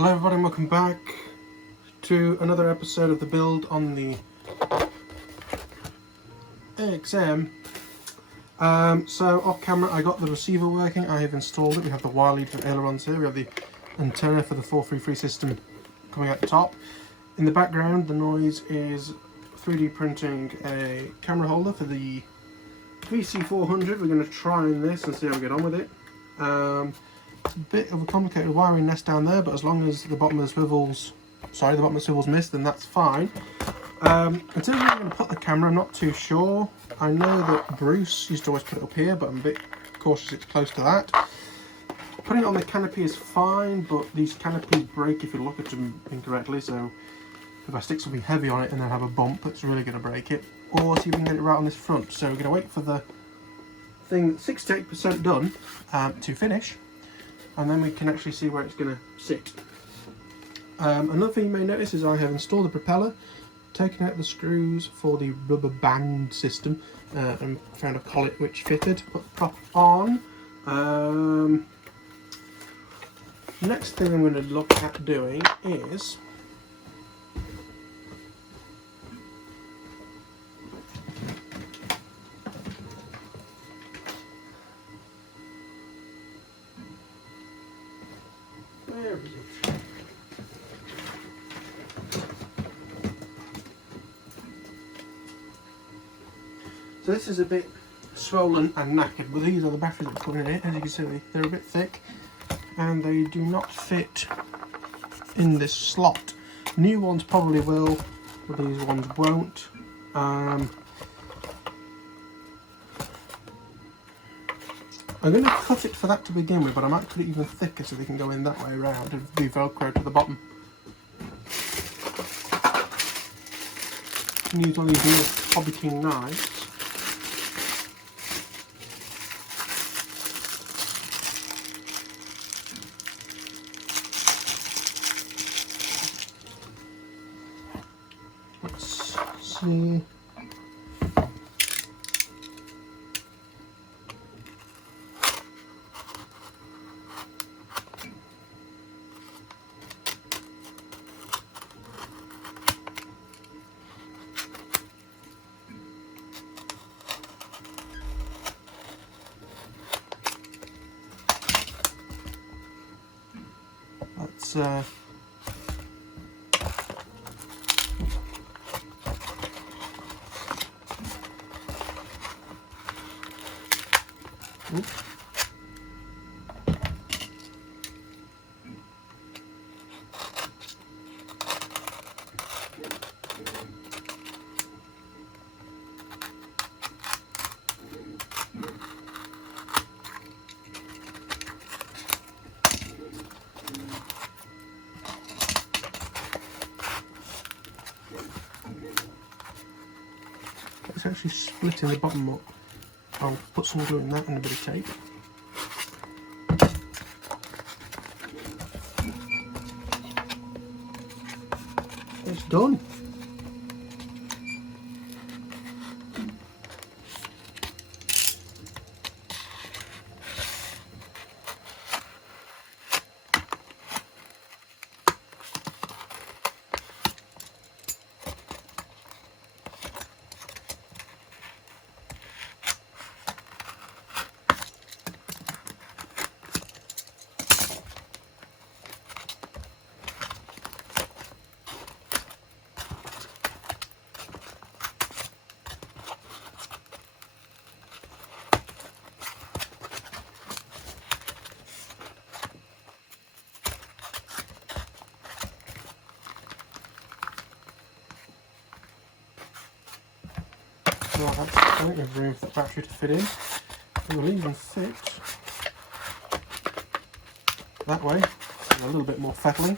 Hello everybody and welcome back to another episode of the build on the AXN. So off camera I got the receiver working, I have installed it. We have the wire lead for ailerons here, we have the antenna for the 433 system coming out the top. In the background the noise is 3D printing a camera holder for the VC400. We're going to try this and see how we get on with it. It's a bit of a complicated wiring nest down there, but as long as the bottom of the swivel's missed, then that's fine. In terms of where I'm going to put the camera, I'm not too sure. I know that Bruce used to always put it up here, but I'm a bit cautious it's close to that. Putting it on the canopy is fine, but these canopies break if you look at them incorrectly, so if I stick something heavy on it and then have a bump, it's really going to break it. Or see if we can get it right on this front. So we're going to wait for the thing 6 to 8% done to finish, and then we can actually see where it's going to sit. Another thing you may notice is I have installed the propeller, taken out the screws for the rubber band system, and found a collet which fitted. Put the prop on. Next thing I'm going to look at doing is so this is a bit swollen and knackered, but these are the batteries that come in it. As you can see, they're a bit thick and they do not fit in this slot. New ones probably will, but these ones won't. I'm going to cut it for that to begin with, but I might cut it even thicker so they can go in that way around and be velcro to the bottom. You can use one of these new Hobby King knives. Let's see. Let's actually splitting the bottom up. I'll put some glue in that and a bit of tape. It's done. Right, that's plenty of room for the battery to fit in. It will even fit that way, so a little bit more fettling.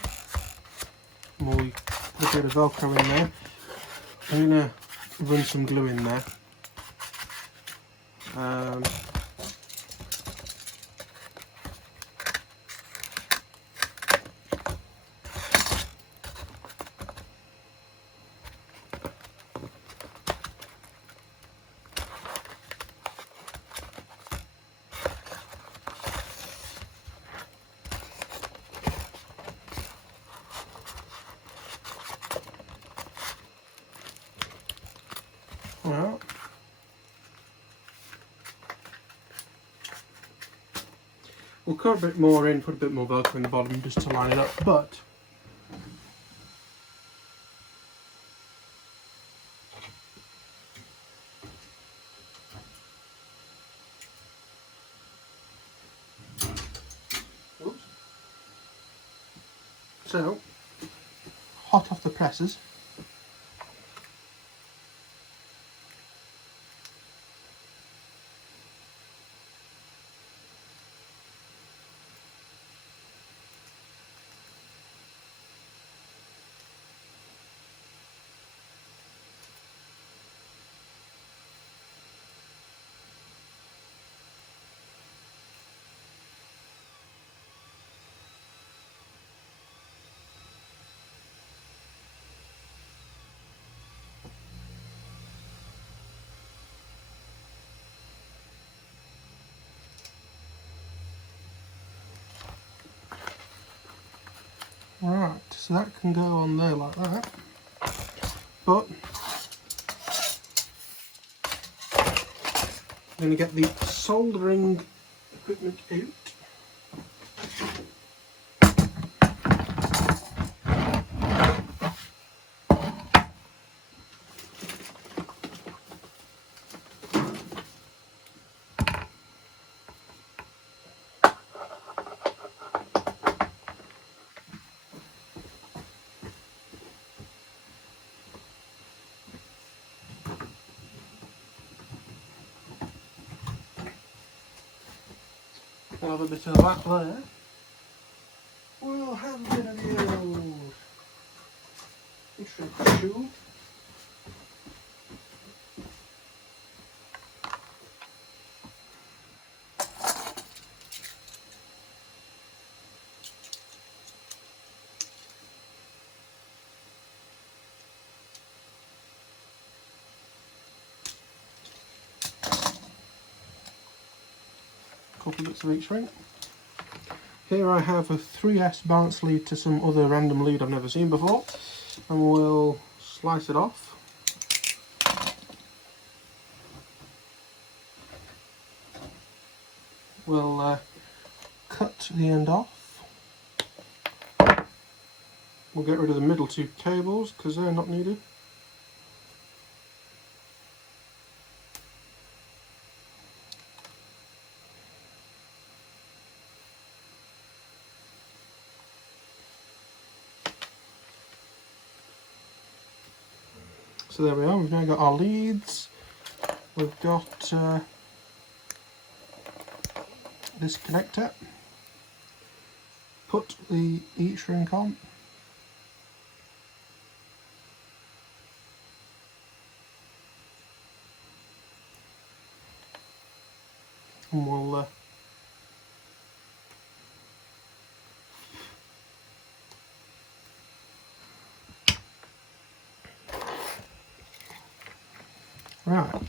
And we put a bit of Velcro in there. I'm going to run some glue in there. We'll cut a bit more in, put a bit more velcro in the bottom just to line it up, but so, hot off the presses. Right, so that can go on there like that, but I'm going to get the soldering equipment out. We'll have a bit of that there. We'll have a bit of the old shoe. Couple bits of each ring. Here I have a 3S balance lead to some other random lead I've never seen before, and we'll slice it off. We'll cut the end off. We'll get rid of the middle two cables because they're not needed. So there we are, we've now got our leads, we've got this connector, put the each ring on, and we'll right.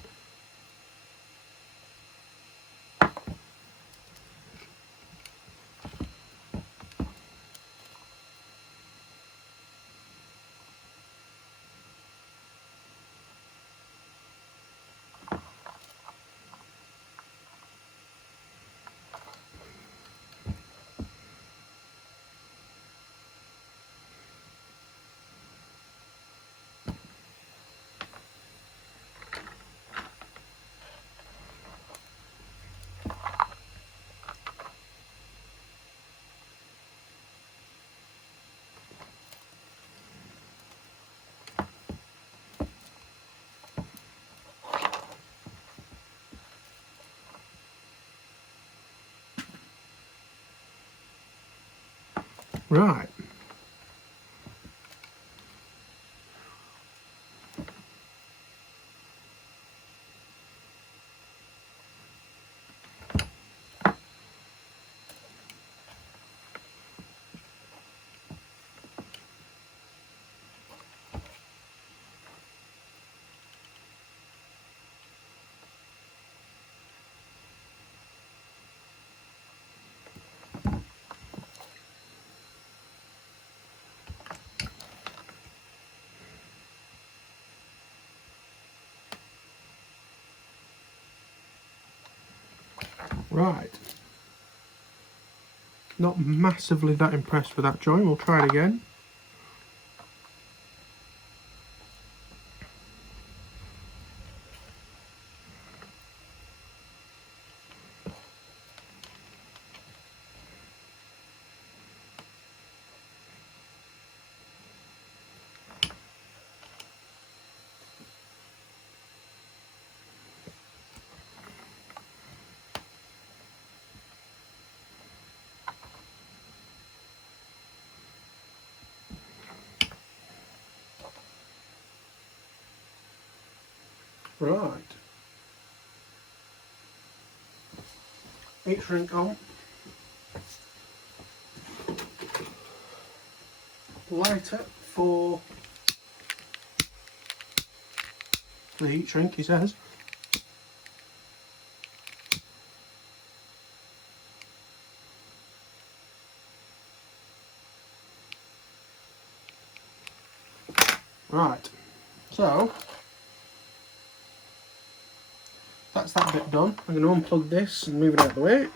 Right. Right. Not massively that impressed with that joint. We'll try it again. Right. Heat shrink on. Lighter for the heat shrink, he says. Right, so that's that bit done. I'm going to unplug this and move it out of the way.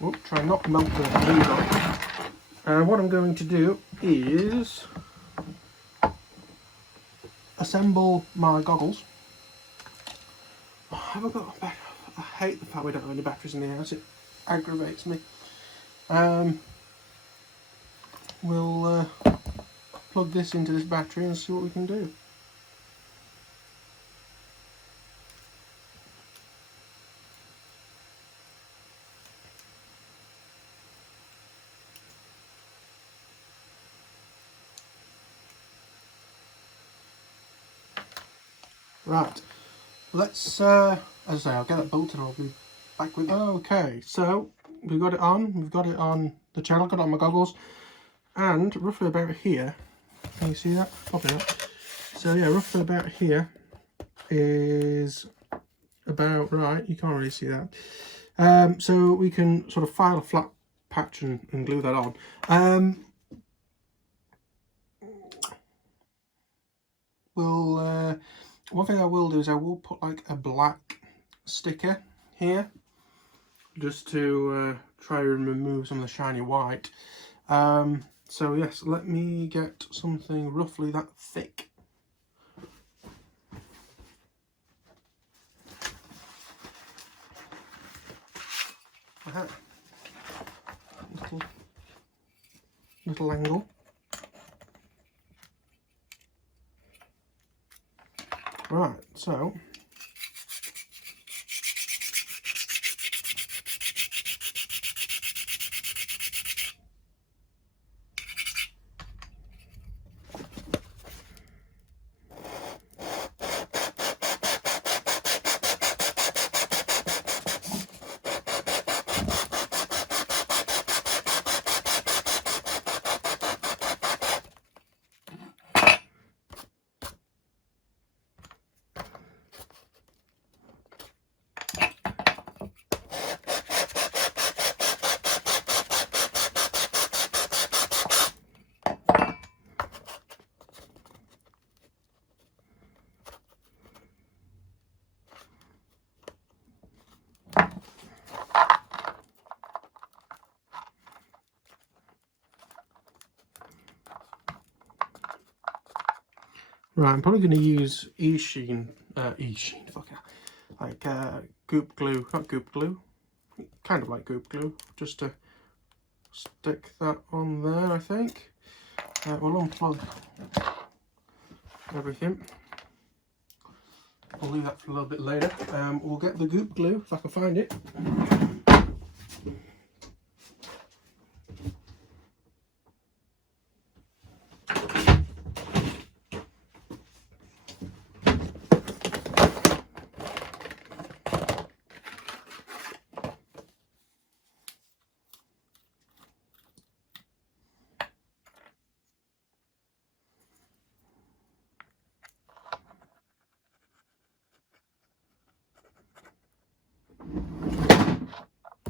Whoop, try and not melt the lead off. And what I'm going to do is assemble my goggles. Oh, have I got a battery? I hate the fact we don't have any batteries in the house, it aggravates me. We'll plug this into this battery and see what we can do. Right, let's, as I say, I'll get that bolted and I'll be back with you. Okay, so we've got it on the channel, got it on my goggles, and roughly about here, can you see that? Probably not. So yeah, roughly about here is about right, you can't really see that. So we can sort of file a flat patch and glue that on. One thing I will do is I will put like a black sticker here just to try and remove some of the shiny white. So yes, let me get something roughly that thick. Aha. Little angle. Right, so right, I'm probably going to use like goop glue, not goop glue, kind of like goop glue, just to stick that on there, I think. We'll unplug everything. I'll leave that for a little bit later. We'll get the goop glue, if I can find it.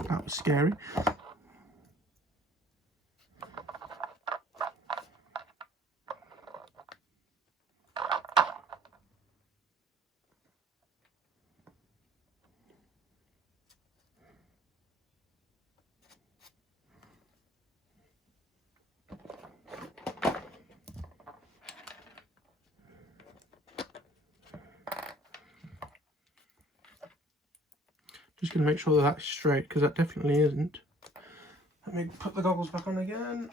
That was scary. Just going to make sure that that's straight, because that definitely isn't. Let me put the goggles back on again.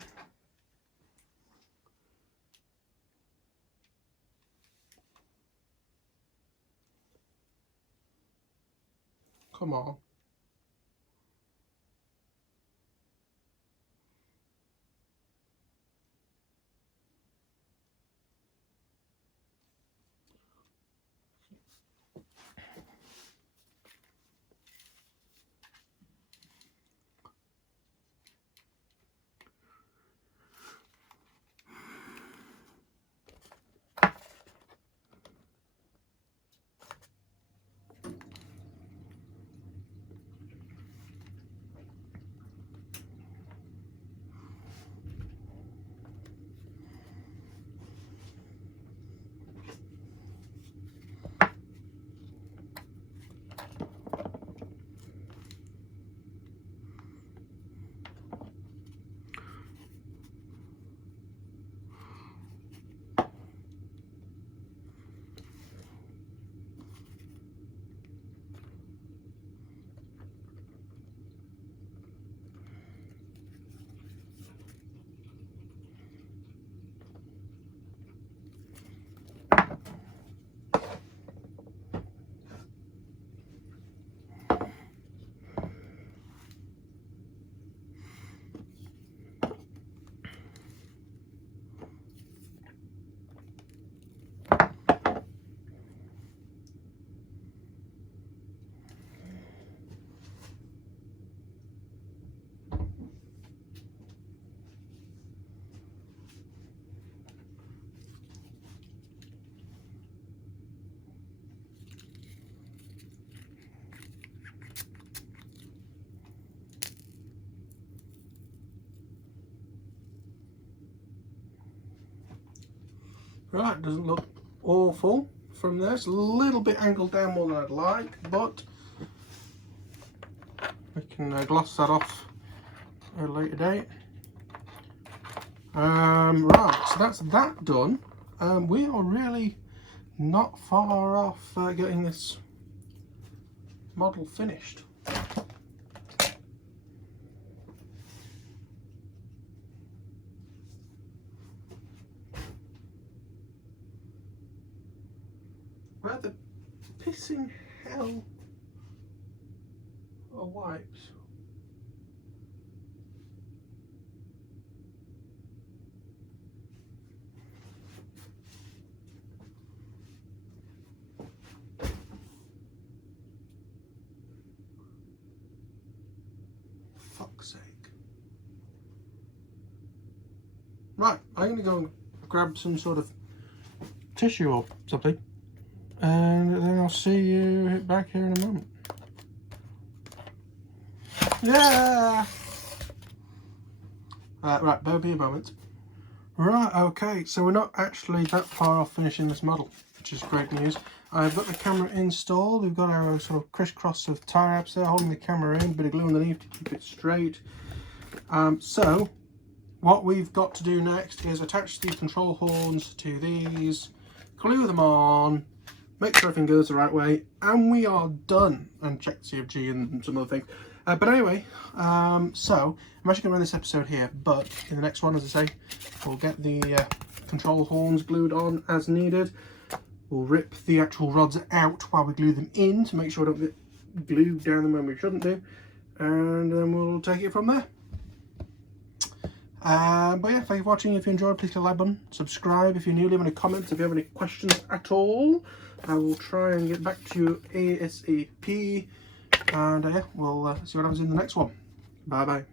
Come on. Right, doesn't look awful from there. It's a little bit angled down more than I'd like, but we can gloss that off at a later date. Right, so that's that done. We are really not far off getting this model finished. Where the pissing hell are wipes? Fuck's sake. Right, I'm going to go and grab some sort of tissue or something, and then I'll see you back here in a moment. Yeah! Right, bear with me a moment. Right, okay, so we're not actually that far off finishing this model, which is great news. I've got the camera installed. We've got our sort of crisscross of tie wraps there holding the camera in, bit of glue underneath to keep it straight. So what we've got to do next is attach the control horns to these, glue them on, make sure everything goes the right way, and we are done. And check CFG and some other things. But anyway, so I'm actually going to run this episode here, but in the next one, as I say, we'll get the control horns glued on as needed. We'll rip the actual rods out while we glue them in to make sure we don't get glued down them when we shouldn't do, and then we'll take it from there. But yeah, thank you for watching. If you enjoyed, please click the like button, subscribe if you're new, leave any comments if you have any questions at all. I will try and get back to you ASAP, and yeah, we'll see what happens in the next one. Bye bye.